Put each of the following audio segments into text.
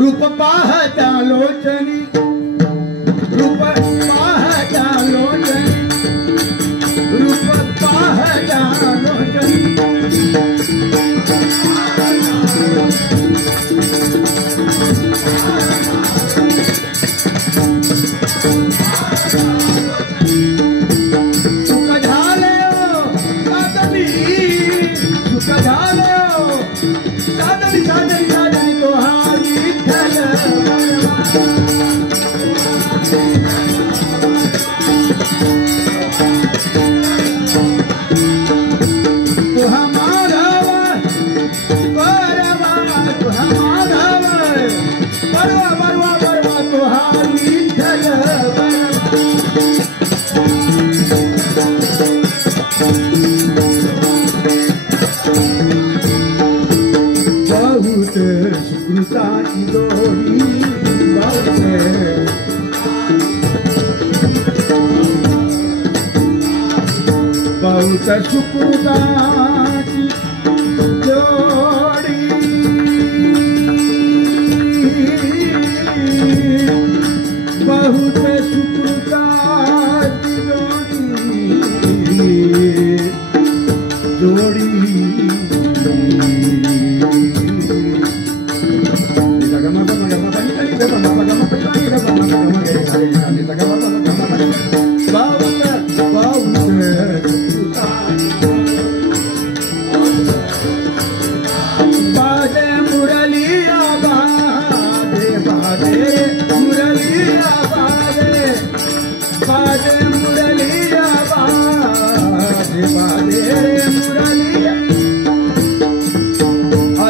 रूप पाहता लोचनी, रूप पाहता लोचनी, रूप पाहता लोचनी। सुख झाले साधनी, सुख झाले साधनी, साधनी साधनी तो हा विठ्ठल तुहा माधव परवा, तुहा माधव परवा परवा परवा तुहा विठ्ठल बहुत सुकृताची जोडी, बहुत सुकृताची जोडी, बहुत सुकृताची जोडी,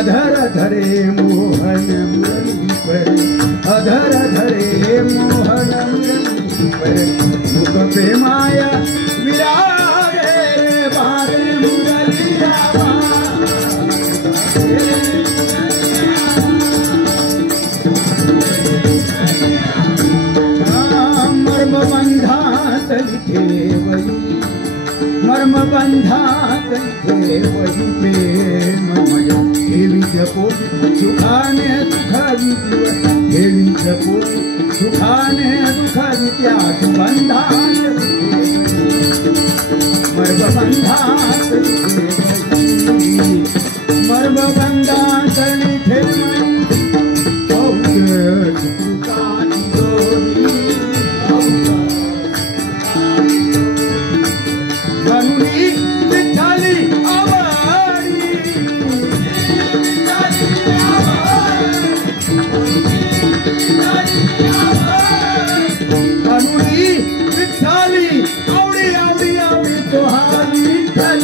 अधर धरे मोहन मुरली पर, अधर धरे मोहन मुरली पर, मुख प्रेमाय विरागे बारे मुरलिया मर्म बंधातली ठेवली, मर्म बंधातली ठेवली प्रेममय हेवी जपोटी सुखाने सुखावी जीव, हेवी जपोटी सुखाने सुखावी त्या बंधान मर्म बंधातली ठेवली, मर्म बंधातली ठेवली बहुत सुकृताची जोडी, म्हणूनी विठ्ठली आवडी, म्हणूनी विठ्ठली आवडी आवडी आवडी तो हा विठ्ठल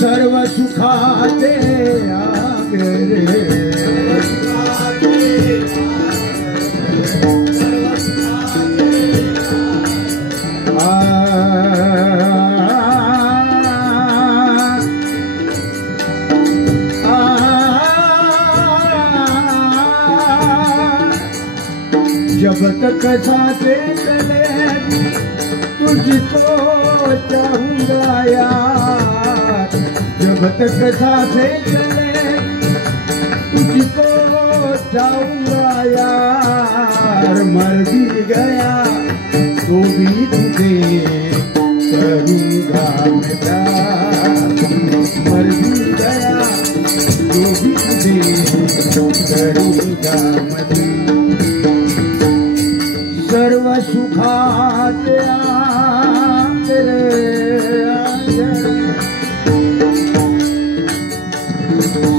सर्व सुखाचे आगरे, जब तक सांसें चले तुझको चाहूंगा यार, जब तक सांसें चले तुझको चाहूंगा यार, मर भी गया तो भी तुझे करूंगा मैं प्यार, मर भी गया तो भी तुझे करूंगा मैं प्यार। सर्व सुखाचे आगरे,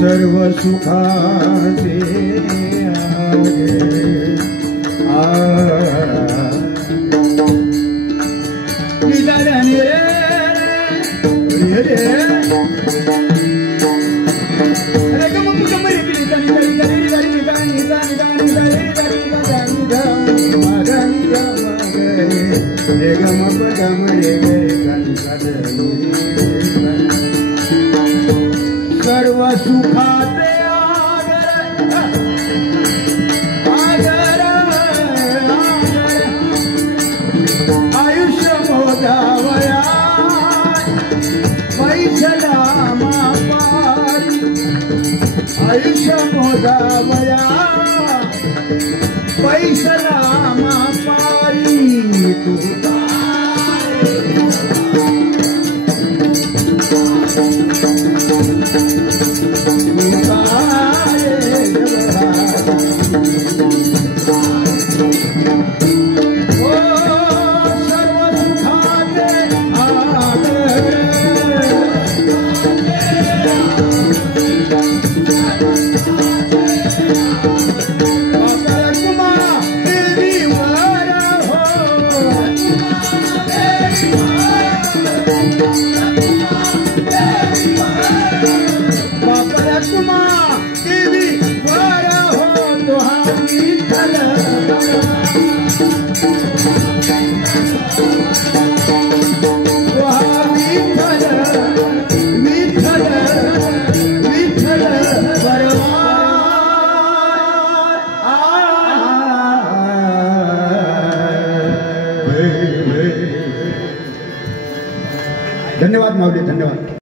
सर्व सुखाचे आगरे, निधर निरे रे रे गम गम रे रे रे रे रे सर्व सुखाचे आगर आयुष्य मोदा गंगामया पैसला मापारी तू धन्यवाद माऊली, धन्यवाद.